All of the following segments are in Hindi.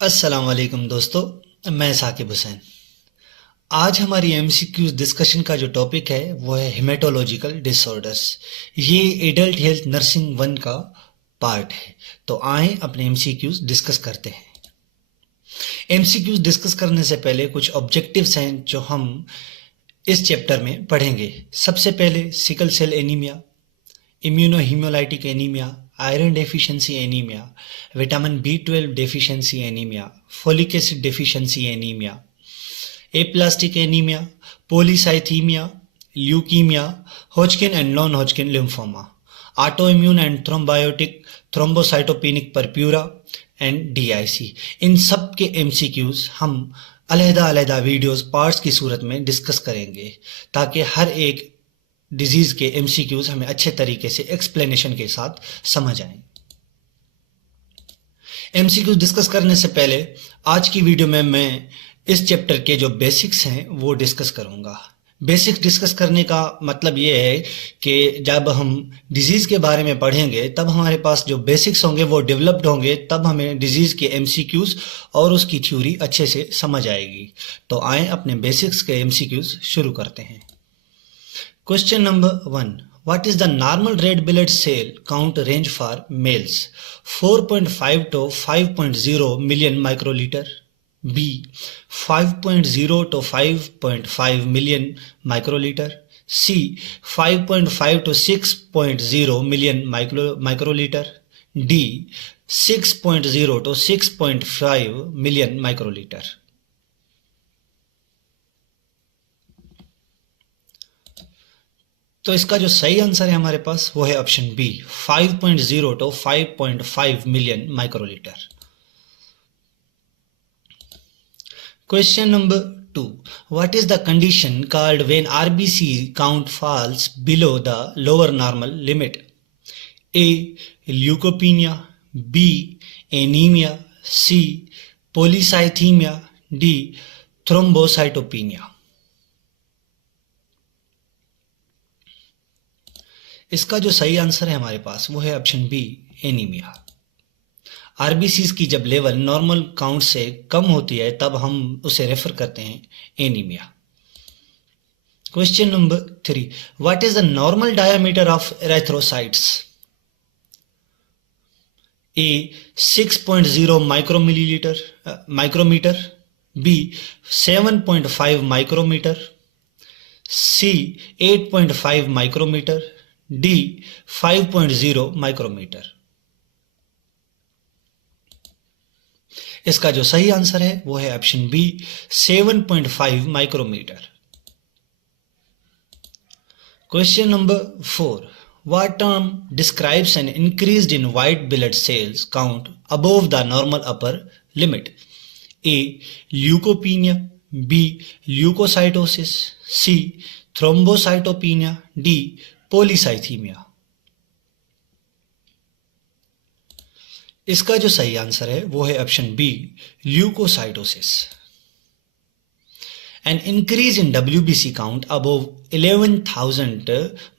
अस्सलाम वालेकुम दोस्तों, मैं साकिब हुसैन। आज हमारी एमसीक्यू डिस्कशन का जो टॉपिक है वो है हेमेटोलॉजिकल डिसऑर्डर्स। ये एडल्ट हेल्थ नर्सिंग वन का पार्ट है। तो आए अपने एमसीक्यूज डिस्कस करते हैं। एमसीक्यूज डिस्कस करने से पहले कुछ ऑब्जेक्टिव्स हैं जो हम इस चैप्टर में पढ़ेंगे। सबसे पहले sickle cell anaemia, immunohaemolytic anaemia, iron deficiency anaemia, vitamin B 12 deficiency anaemia, folic acid deficiency anaemia, aplastic anaemia, polycythaemia, leukaemia, Hodgkin and non Hodgkin lymphoma, autoimmune and thrombotic thrombocytopenic purpura and DIC. इन सब के एमसीक्यूज हम अलहदा-अलहदा वीडियोस पार्ट्स की सूरत में डिस्कस करेंगे ताकि हर एक डिजीज के एमसीक्यूज हमें अच्छे तरीके से एक्सप्लेनेशन के साथ समझ आए। एमसीक्यूज डिस्कस करने से पहले आज की वीडियो में मैं इस चैप्टर के जो बेसिक्स हैं वो डिस्कस करूंगा। बेसिक्स डिस्कस करने का मतलब ये है कि जब हम डिजीज के बारे में पढ़ेंगे तब हमारे पास जो बेसिक्स होंगे वो डेवलप्ड होंगे, तब हमें डिजीज के एमसीक्यूज और उसकी थ्योरी अच्छे से समझ आएगी। तो आए अपने बेसिक्स के एमसीक्यूज शुरू करते हैं। Question number 1. What is the normal red blood cell count range for males? 4.5 to 5.0 million microliter. B. 5.0 to 5.5 million microliter. C. 5.5 to 6.0 million microliter. D. 6.0 to 6.5 million microliter. तो इसका जो सही आंसर है हमारे पास वो है option B, 5.0 to 5.5 million microlitre. Question number 2. What is the condition called when RBC count falls below the lower normal limit? A. Leukopenia, B. Anaemia, C. Polycythaemia, D. Thrombocytopenia. इसका जो सही आंसर है हमारे पास वो है ऑप्शन बी, एनीमिया। आरबीसीज की जब लेवल नॉर्मल काउंट से कम होती है तब हम उसे रेफर करते हैं anaemia. Question number 3. What is the normal diameter of erythrocytes? A. 6.0 micrometre, B. 7.5 micrometre, C. 8.5 micrometre, D. 5.0 micrometre. इसका जो सही आंसर है वो है option B, 7.5 micrometre. Question number 4. What term describes an increase in white blood cells count above the normal upper limit? A. Leukopenia, B. Leukocytosis, C. Thrombocytopenia, D. Polycythemia। इसका जो सही आंसर है वो है option B, leukocytosis. An increase in WBC count above 11,000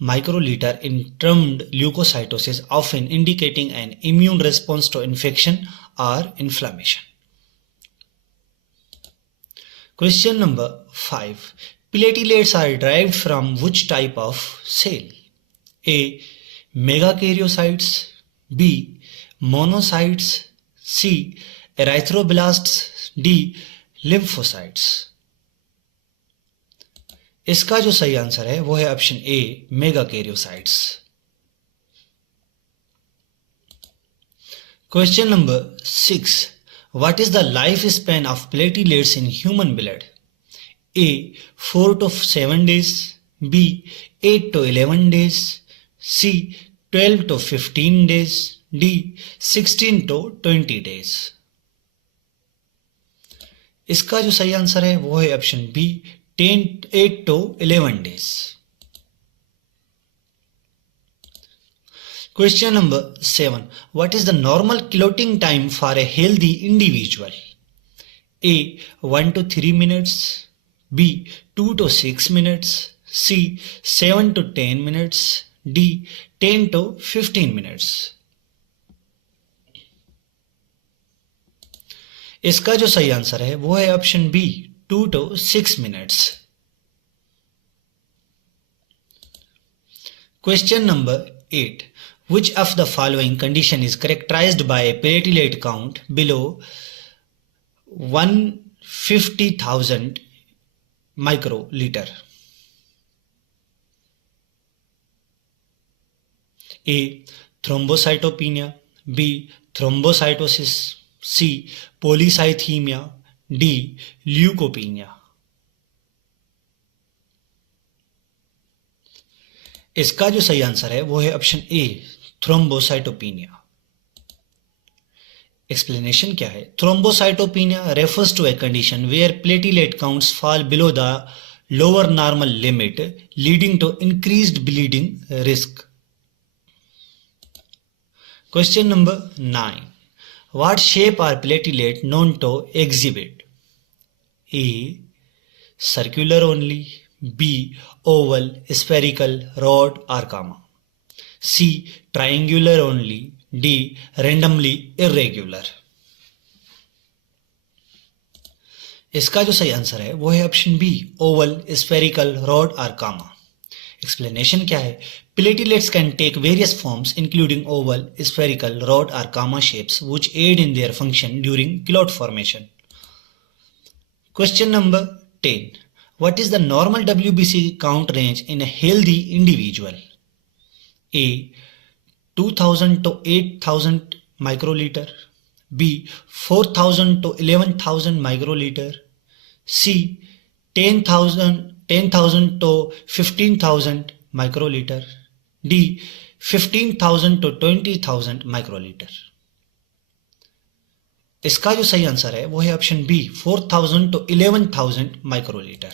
microliter in termed leukocytosis, often indicating an immune response to infection or inflammation. Question number 5. Platelets are derived from which type of cell? A. Megakaryocytes, B. Monocytes, C. Erythroblasts, D. Lymphocytes। इसका जो सही आंसर है वो है option A, megakaryocytes. Question number 6. What is the life span of platelets in human blood? A. 4 to 7 days, B. 8 to 11 days, C. 12 to 15 days, D. 16 to 20 days। इसका जो सही आंसर है वो है option B, 8 to 11 days। Question number 7. What is the normal clotting time for a healthy individual? A. 1 to 3 minutes, B. 2 to 6 minutes, C. 7 to 10 minutes, D. 10 to 15 minutes। इसका जो सही आंसर है वो है option B, 2 to 6 minutes। Question number 8. Which of the following condition is characterized by a platelet count below 150,000 microliter? A. Thrombocytopenia, B. Thrombocytosis, C. Polycythemia, D. Leukopenia। इसका जो सही आंसर है वो है ऑप्शन ए, थ्रोम्बोसाइटोपिनिया। एक्सप्लेनेशन क्या है? Thrombocytopenia refers to a condition where platelet counts fall below the lower normal limit leading to increased bleeding risk. Question number 9. What shape are platelet known to exhibit? A. Circular only, B. Oval, spherical, rod or comma, C. Triangular only, D. Randomly irregular। इसका जो सही आंसर है वो है option B, oval, spherical, rod और कामा। एक्सप्लेनेशन क्या है? Platelets can take various forms including oval, spherical, rod or comma shapes which aid in their function during clot formation। Question number 10. What is the normal WBC count range in a healthy individual? A. 2000 to 8000 microliter, B. 4000 to 11,000 microliter, C. 10,000 to 15,000 microliter, D. 15,000 to 20,000 microliter। इसका जो सही आंसर है वो है option B, 4,000 to 11,000 microlitre.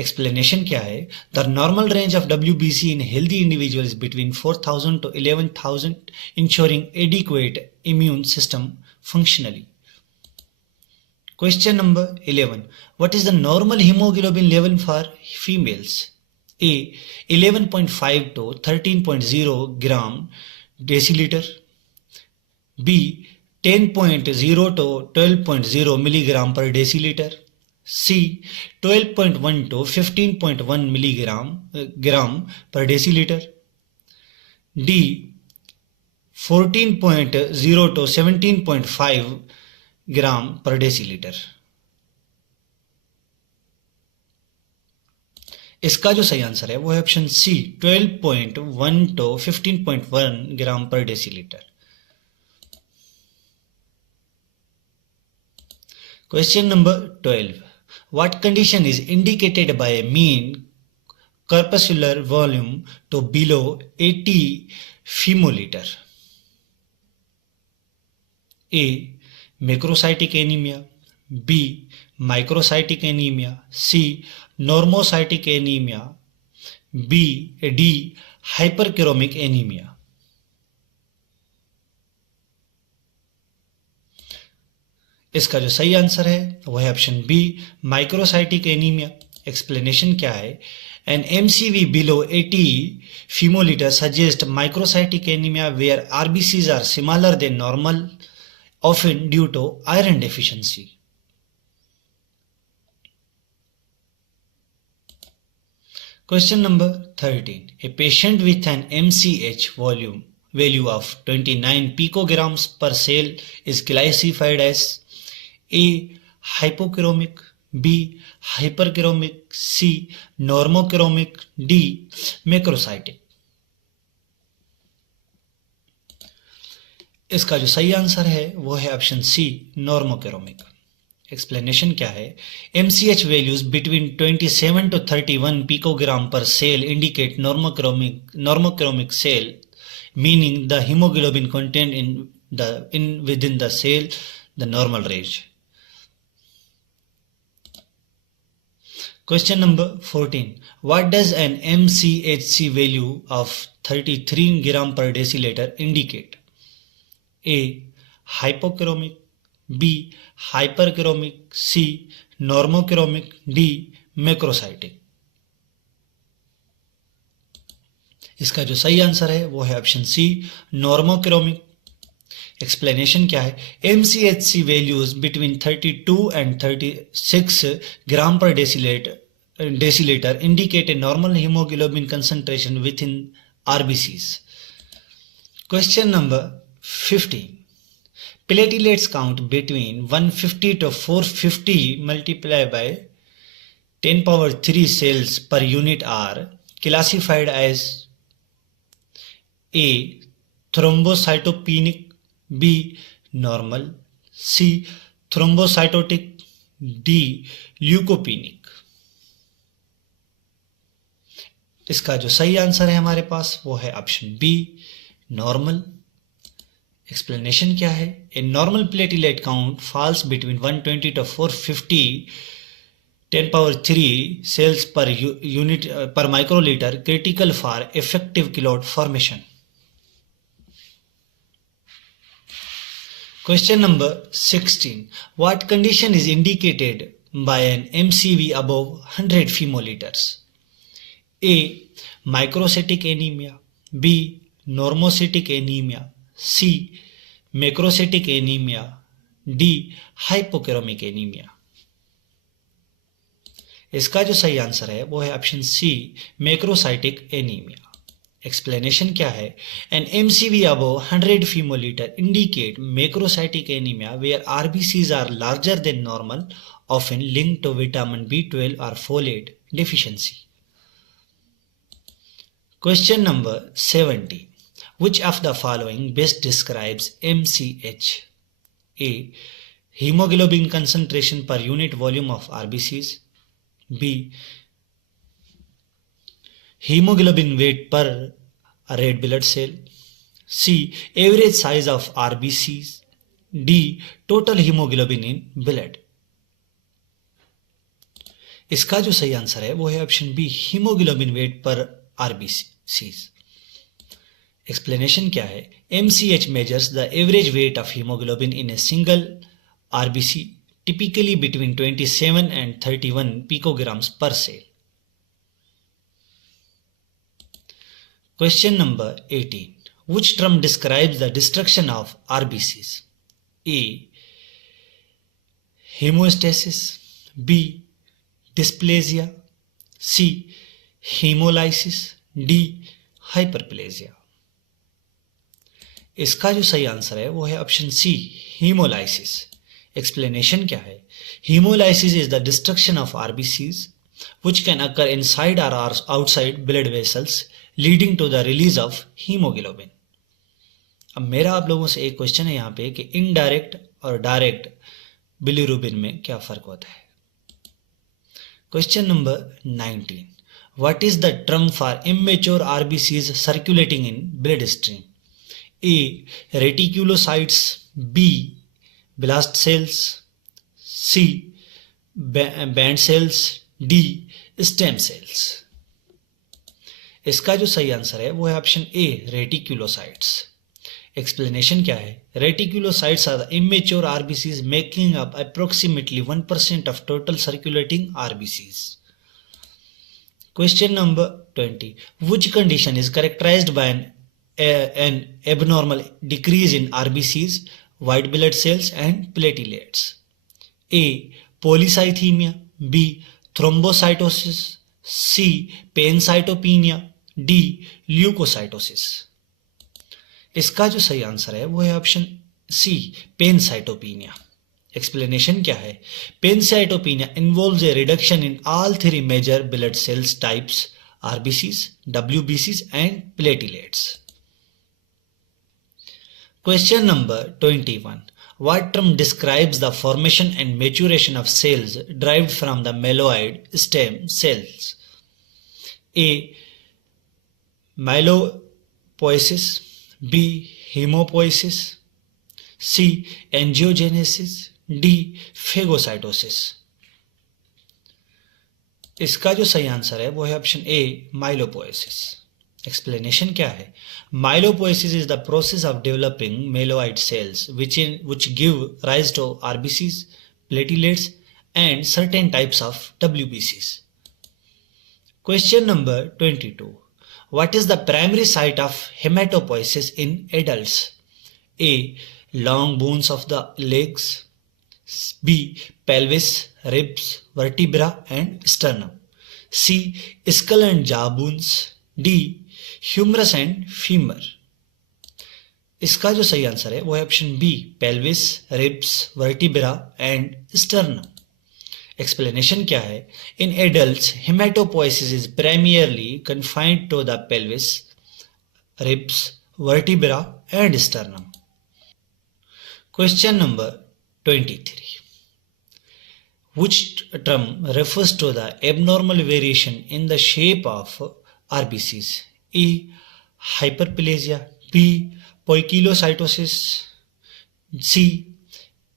Explanation क्या है? The normal range of WBC in healthy individuals between 4,000 to 11,000 ensuring adequate immune system functionally. Question number 11. What is the normal hemoglobin level for females? A. 11.5 to 13.0 gram deciliter, B. 10.0 to 12.0 milligram per deciliter, C. 12.1 to 15.1 gram per deciliter, D. 14.0 to 17.5 ग्राम पर डेसीलीटर। इसका जो सही आंसर है वो है ऑप्शन सी, 12.1 to 15.1 ग्राम पर decilitre. Question number 12. What condition is indicated by mean corpuscular volume to below 80 femoliter? A. Macrocytic anemia, B. Microcytic anemia, C. Normocytic anemia, D. Hyperchromic anemia। इसका जो सही आंसर है वो है option B, microcytic anaemia. Explanation क्या है? An MCV below 80 femoliter suggests microcytic anemia where RBCs are smaller than normal, often due to iron deficiency। Question number 13. A patient with an MCH value of 29 picograms per cell is classified as A. Hypochromic, B. Hyperchromic, C. Normochromic, D. Macrocytic। इसका जो सही आंसर है वो है ऑप्शन सी, नॉर्मोकेरोमिक। एक्सप्लेनेशन क्या है? MCH values between 27 to 31 picogram per cell indicate normochromic cell, meaning the haemoglobin content in within the cell the normal range। Question number 14. What does an MCHC value of 33 gram per deciliter indicate? A. Hypochromic, B. Hyperchromic, C. Normochromic, D. Macrocytic। इसका जो सही आंसर है वो है ऑप्शन सी, नॉर्मोक्रोमिक। एक्सप्लेनेशन क्या है? MCHC वैल्यूज बिटवीन 32 एंड 36 ग्राम पर decilitre indicate a normal hemoglobin concentration within RBCs. Question number 15. Platelets count between 150 to 450 multiplied by 10 power 3 cells per unit are classified as A. Thrombocytopenic, B. Normal, C. Thrombocytotic, D. Leukopenic. इसका जो सही आंसर है हमारे पास वो है ऑप्शन बी, नॉर्मल। एक्सप्लेनेशन क्या है? A normal platelet count falls between 120 to 450 10 power 3 cells per unit per microliter, critical for effective keloid formation. Question number 16. What condition is indicated by an MCV above 100 femoliters? A. Microcytic anemia, B. Normocytic anemia, C. Macrocytic anemia, D. Hypochromic anemia. इसका जो सही आंसर है वो है option C, macrocytic anaemia. Explanation क्या है? An MCV above 100 femoliter indicate macrocytic anemia where RBCs are larger than normal, often linked to vitamin B12 or folate deficiency. Question number 17. Which of the following best describes MCH? A. Hemoglobin concentration per unit volume of RBCs, B. Hemoglobin weight per red blood cell, C. Average size of RBCs, D. Total hemoglobin in blood. इसका जो सही आंसर है वो है ऑप्शन बी, हीमोग्लोबिन वेट पर RBCs. एक्सप्लेनेशन क्या है? MCH measures the average weight of hemoglobin in a single RBC, typically between 27 and 31 picograms per cell. Question number 18. Which term describes the destruction of RBCs? A. Hemostasis, B. Dysplasia, C. Hemolysis, D. Hyperplasia. इसका जो सही आंसर है वो है ऑप्शन सी, हीमोलाइसिस। एक्सप्लेनेशन क्या है? Hemolysis is the destruction of RBCs which can occur inside or outside blood vessels leading to the release of hemoglobin. अब मेरा आप लोगों से एक क्वेश्चन है यहाँ पे कि इनडायरेक्ट और डायरेक्ट बिलीरुबिन में क्या फर्क होता है? Question number 19. What is the term for immature RBCs circulating in bloodstream? A. Reticulocytes, B. Blast cells, C. Band cells, D. Stem cells. इसका जो सही आंसर है वो है ऑप्शन ए, रेटिक्यूलोसाइट्स। एक्सप्लेनेशन क्या है? Reticulocytes are the immature RBCs making up approximately 1% of total circulating RBCs. Question number 20. Which condition is characterized by an abnormal decrease in RBCs, white blood cells and platelets? A. Polycythemia, B. Thrombocytosis, C. Pancytopenia, D. Leukocytosis. इसका जो सही आंसर है वो है ऑप्शन सी, पेनसाइटोपिनिया। एक्सप्लेनेशन क्या है? Pancytopenia involves a reduction in all three major blood cells types, RBCs, WBCs and platelets. Question number 21. What term describes the formation and maturation of cells derived from the myeloid stem cells? A. Myelopoiesis, B. Hemopoiesis, C. Angiogenesis, D. Phagocytosis. इसका जो सही आंसर है वो है ऑप्शन ए, माइलोपोएसिस। एक्सप्लेनेशन क्या है? Myelopoiesis is the process of developing myeloid cells which give rise to RBCs, platelets and certain types of WBCs. Question number 22. What is the primary site of hematopoiesis in adults? A. long bones of the legs, B. pelvis, ribs, vertebra and sternum, C. skull and jaw bones, D. humerus and femur। इसका जो सही आंसर है वो है option B, pelvis, ribs, vertebra and sternum. Explanation क्या है? In adults haematopoiesis is primarily confined to the pelvis, ribs, vertebra and sternum. Question number 23, which term refers to the abnormal variation in the shape of RBCs? A. hyperplasia, B. poikilocytosis, C.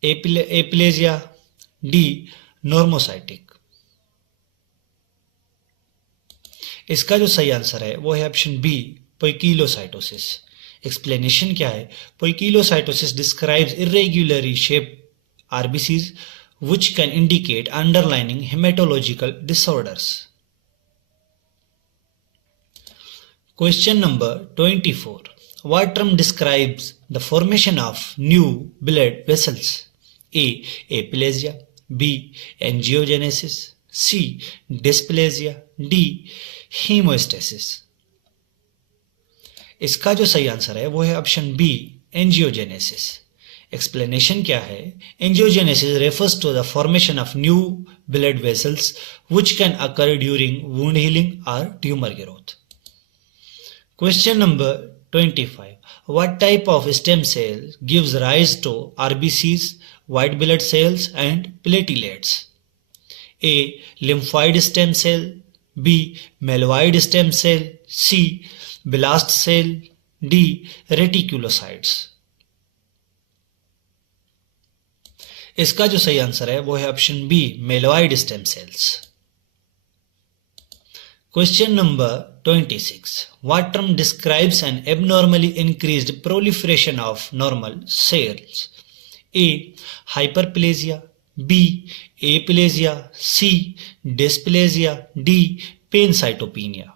aplasia, D. normocytic। इसका जो सही आंसर है वो है ऑप्शन बी, पोइकिलोसाइटोसिस। एक्सप्लेनेशन क्या है? Poikilocytosis describes irregularly shaped RBCs which can indicate underlying hematological disorders। Question number 24, what term describes the formation of new blood vessels? A. aplasia, B. angiogenesis, C. dysplasia, D. hemostasis। इसका जो सही आंसर है वो है ऑप्शन बी, एंजियोजेनेसिस। एक्सप्लेनेशन क्या है? Angiogenesis refers to the formation of new blood vessels which can occur during wound healing और tumour growth. Question number 25, what type of stem cell gives rise to RBCs, white blood cells and platelets? A. lymphoid stem cell, B. myeloid stem cell, C. blast cell, D. reticulocytes। इसका जो सही आंसर है वो है option B, myeloid stem cells. Question number 26, what term describes an abnormally increased proliferation of normal cells? A. Hyperplasia, B. Aplasia, C. Dysplasia, D. Pancytopenia.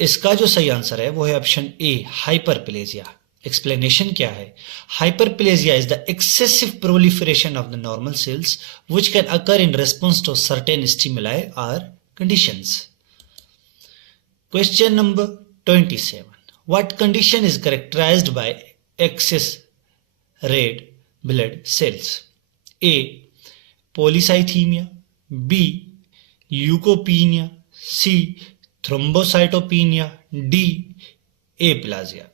इसका जो सही आंसर है वो है ऑप्शन ए, हाइपरप्लेजिया। एक्सप्लेनेशन क्या है? Hyperplasia is the excessive proliferation of the normal cells which can occur in response to certain stimuli और conditions. Question number 27, what condition is characterized by excess red blood cells? A. Polycythemia, B. Leukopenia, C. Thrombocytopenia, D. Aplasia.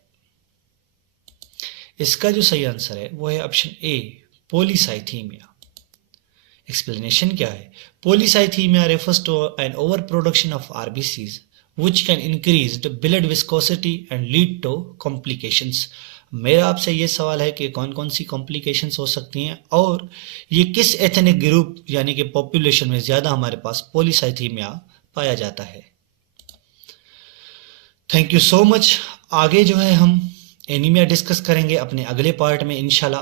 इसका जो सही आंसर है वो है ऑप्शन ए, पॉलीसाइथीमिया। एक्सप्लेनेशन क्या है? Polycythaemia refers to an over production of RBCs which can increase the blood viscosity and lead to complications. मेरा आपसे ये सवाल है कि कौन कौन सी कॉम्प्लिकेशंस हो सकती हैं और ये किस एथनिक ग्रुप यानी कि पॉपुलेशन में ज्यादा हमारे पास पॉलीसाइथीमिया पाया जाता है। Thank you so much. आगे जो है हम एनीमिया डिस्कस करेंगे अपने अगले पार्ट में इंशाल्लाह।